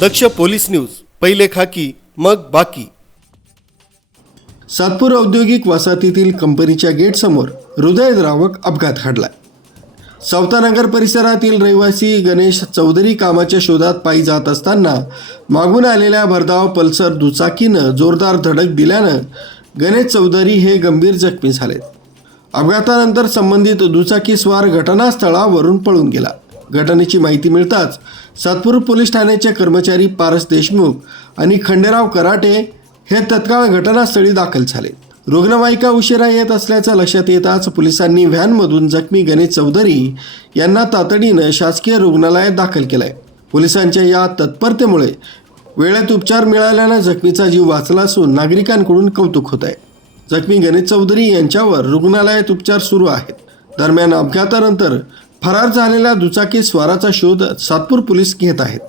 दक्ष police news पहिले खाकी मग बाकी. सातपूर औद्योगिक वसाहतीतील कंपनीच्या गेटसमोर हृदयद्रावक अपघात घडला सवतानगर परिसरातील रहिवासी गणेश चौधरी कामाच्या शोधात पायी जात असताना मागून आलेल्या भरधाव पल्सर दुचाकीनं जोरदार धडक दिल्यानं गणेश चौधरी हे गंभीर जखमी झालेत. अपघातानंतर संबंधित दुचाकीस्वार घटनास्थळावरून पळून गेला. घटनेची माहिती मिळताच सातपूर पोलीस ठाण्याचे कर्मचारी पारस देशमुख आणि खंडेराव कराटे हे तत्काळ घटनास्थळी दाखल झाले. रुग्णवाहिका उशिरा येत असल्याचं लक्षात येताच पोलिसांनी व्हॅनमधून जखमी गणेश चौधरी यांना तातडीनं शासकीय रुग्णालयात दाखल केलंय. पोलिसांच्या या तत्परतेमुळे वेळेत उपचार मिळाल्यानं जखमीचा जीव वाचला असून नागरिकांकडून कौतुक होत आहे जखमी गणेश चौधरी यांच्यावर रुग्णालयात उपचार सुरू आहेत. दरम्यान अपघातानंतर फरार झालेल्या दुचाकी स्वाराचा शोध सातपूर पोलीस घेत आहेत.